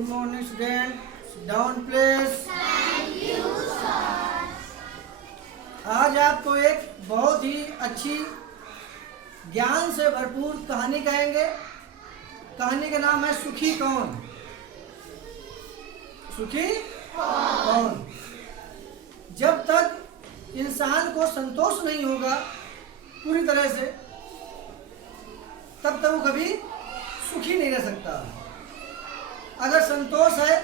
Good morning, student. Sit down, please. Thank you, sir. आज आपको एक बहुत ही अच्छी ज्ञान से भरपूर कहानी कहेंगे। कहानी का नाम है सुखी कौन। सुखी कौन। जब तक इंसान को संतोष नहीं होगा पूरी तरह से, तब तक वो कभी सुखी नहीं रह सकता। अगर संतोष है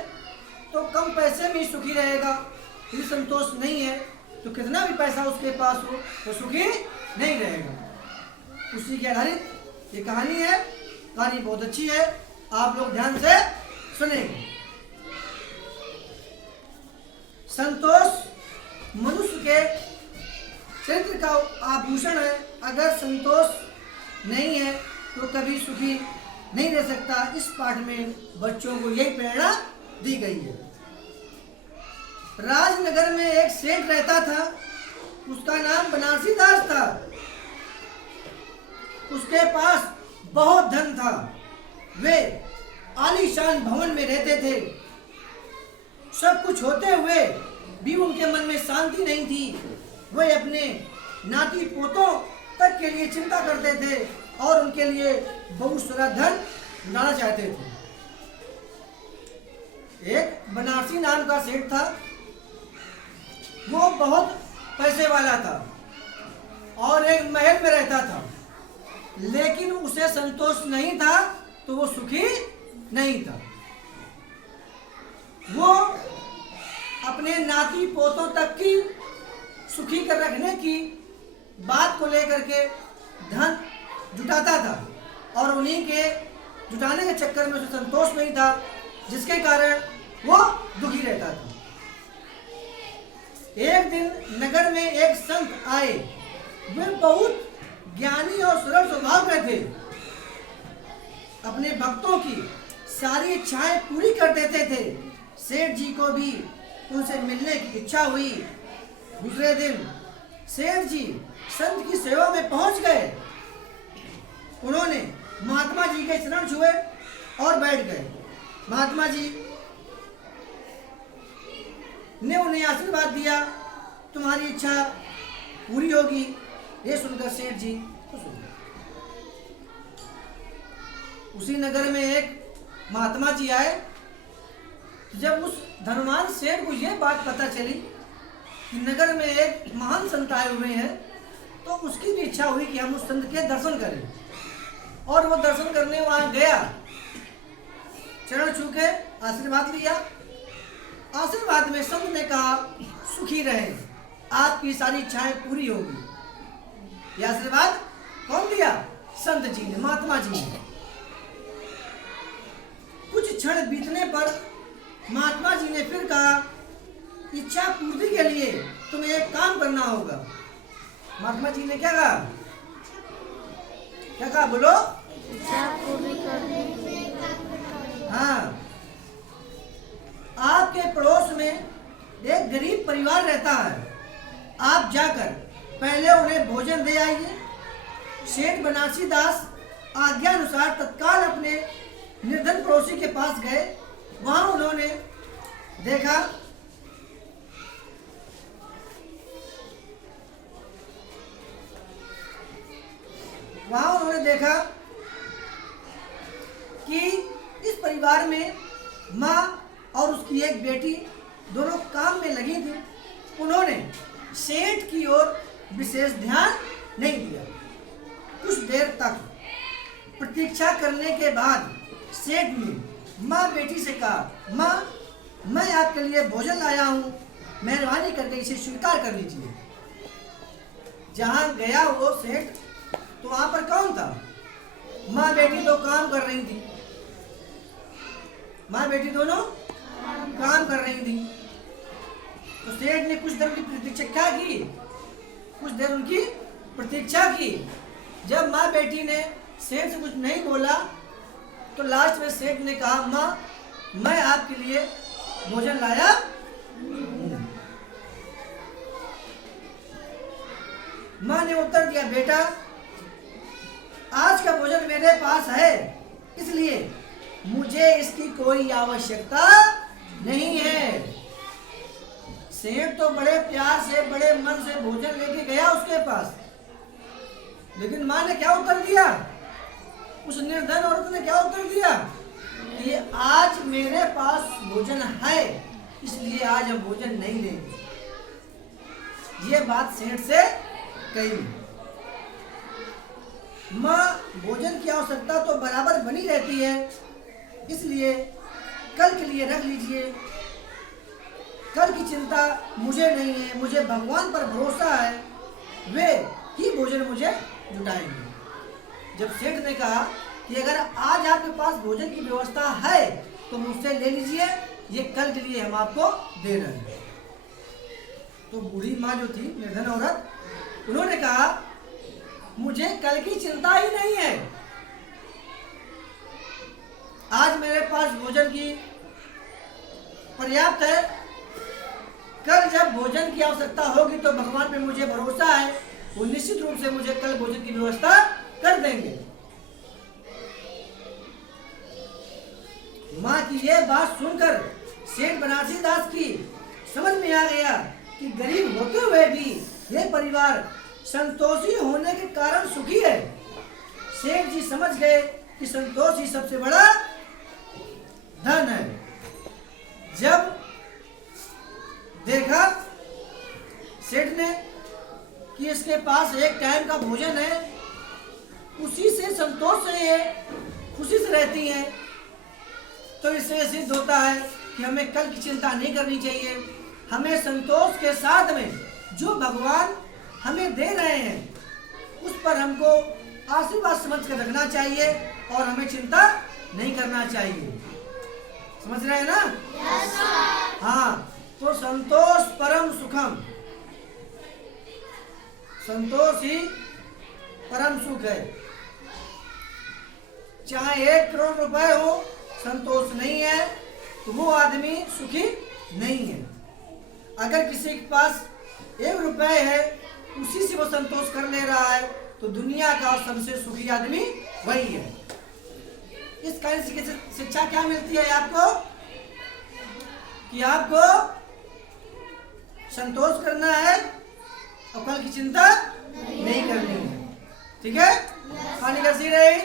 तो कम पैसे में ही सुखी रहेगा, यदि संतोष नहीं है तो कितना भी पैसा उसके पास हो तो सुखी नहीं रहेगा। उसी के आधारित ये कहानी है। कहानी बहुत अच्छी है, आप लोग ध्यान से सुनेंगे। संतोष मनुष्य के चरित्र का आभूषण है। अगर संतोष नहीं है तो कभी सुखी नहीं रह सकता। इस पाठ में बच्चों को यही प्रेरणा दी गई है। राजनगर में एक सेठ रहता था, उसका नाम बनारसी दास था। उसके पास बहुत धन था। वे आलीशान भवन में रहते थे। सब कुछ होते हुए भी उनके मन में शांति नहीं थी। वे अपने नाती पोतों तक के लिए चिंता करते थे और उनके लिए बहुत सारा धन लाना चाहते थे। एक बनारसी नाम का सेठ था। वो बहुत पैसे वाला था और एक महल में रहता था, लेकिन उसे संतोष नहीं था तो वो सुखी नहीं था। वो अपने नाती पोतों तक की सुखी कर रखने की बात को लेकर के धन जुटाता था और उन्हीं के जुटाने के चक्कर में उसे संतोष नहीं था, जिसके कारण वो दुखी रहता था। एक दिन नगर में एक संत आए। वे बहुत ज्ञानी और सरल स्वभाव के थे। अपने भक्तों की सारी इच्छाएं पूरी कर देते थे। सेठ जी को भी उनसे मिलने की इच्छा हुई। दूसरे दिन सेठ जी संत की सेवा में पहुंच गए। उन्होंने महात्मा जी के चरण छुए और बैठ गए। महात्मा जी ने उन्हें आशीर्वाद दिया, तुम्हारी इच्छा पूरी होगी। ये सुनकर सेठ जी खुश हो गए। उसी नगर में एक महात्मा जी आए। जब उस धनवान सेठ को यह बात पता चली कि नगर में एक महान संत आए हुए हैं, तो उसकी भी इच्छा हुई कि हम उस संत के दर्शन करें। और वो दर्शन करने वहां गया, चरण छू के आशीर्वाद लिया। आशीर्वाद में संत ने कहा, सुखी रहे, आपकी सारी इच्छाएं पूरी होगी। यह आशीर्वाद कौन दिया? संत जी ने, महात्मा जी ने। कुछ क्षण बीतने पर महात्मा जी ने फिर कहा, इच्छा पूर्ति के लिए तुम्हें एक काम करना होगा। महात्मा जी ने क्या कहा? क्या कहा? बोलो। इच्छा पूरी करने के हाँ, आपके पड़ोस में एक गरीब परिवार रहता है। आप जाकर पहले उन्हें भोजन दे आइए। सेठ बनारसी दास आज्ञा अनुसार तत्काल अपने निर्धन पड़ोसी के पास गए। वहां उन्होंने देखा कि इस परिवार में माँ और उसकी एक बेटी दोनों काम में लगी थी। उन्होंने सेठ की ओर विशेष ध्यान नहीं दिया। कुछ देर तक प्रतीक्षा करने के बाद सेठ ने माँ बेटी से कहा, माँ, मैं आपके लिए भोजन लाया हूँ, मेहरबानी करके इसे स्वीकार कर लीजिए। जहाँ गया वो सेठ, तो वहां पर कौन था? माँ बेटी तो काम कर रही थी। माँ बेटी दोनों काम कर रही थी। तो सेठ ने कुछ देर की प्रतीक्षा क्या की? कुछ देर उनकी प्रतीक्षा की। जब माँ बेटी ने सेठ से कुछ नहीं बोला तो लास्ट में सेठ ने कहा, माँ, मैं आपके लिए भोजन लाया। माँ ने उत्तर दिया, बेटा, आज का भोजन मेरे पास है, इसलिए मुझे मुझे इसकी कोई आवश्यकता नहीं है। सेठ तो बड़े प्यार से, बड़े मन से भोजन लेके गया उसके पास, लेकिन माँ ने क्या उत्तर दिया? उस निर्धन औरत ने क्या उत्तर दिया कि आज मेरे पास भोजन है, इसलिए आज हम भोजन नहीं लेंगे। ये बात सेठ से कही। माँ, भोजन की आवश्यकता तो बराबर बनी रहती है, इसलिए कल के लिए रख लीजिए। कल की चिंता मुझे नहीं है, मुझे भगवान पर भरोसा है, वे ही भोजन मुझे जुटाएंगे। जब सेठ ने कहा कि अगर आज आपके पास भोजन की व्यवस्था है तो मुझसे ले लीजिए, ये कल के लिए हम आपको दे रहे हैं। तो बूढ़ी माँ जो थी, निर्धन औरत, उन्होंने कहा मुझे कल की चिंता ही नहीं है, आज मेरे पास भोजन की पर्याप्त है। कल जब भोजन की आवश्यकता होगी तो भगवान पे मुझे भरोसा है, वो निश्चित रूप से मुझे कल भोजन की व्यवस्था कर देंगे। माँ की यह बात सुनकर सेठ बनारसी दास की समझ में आ गया कि गरीब होते हुए भी यह परिवार संतोषी होने के कारण सुखी है। सेठ जी समझ गए कि संतोष ही सबसे बड़ा धन है। जब देखा सेठ ने कि इसके पास एक टाइम का भोजन है, उसी से संतोष से है, खुशी से रहती है, तो इससे सिद्ध होता है कि हमें कल की चिंता नहीं करनी चाहिए। हमें संतोष के साथ में जो भगवान हमें दे रहे हैं उस पर हमको आशीर्वाद समझ कर रखना चाहिए और हमें चिंता नहीं करना चाहिए। समझ रहे हैं ना? Yes sir. हाँ, तो संतोष परम सुखम, संतोष ही परम सुख है। चाहे 1 करोड़ रुपए हो, संतोष नहीं है तो वो आदमी सुखी नहीं है। अगर किसी के पास 1 रुपए है, उसी से वो संतोष कर ले रहा है, तो दुनिया का सबसे सुखी आदमी वही है। इस कार्य से शिक्षा क्या मिलती है आपको? कि आपको संतोष करना है और कल की चिंता नहीं करनी है। ठीक है? पानी कैसी रही?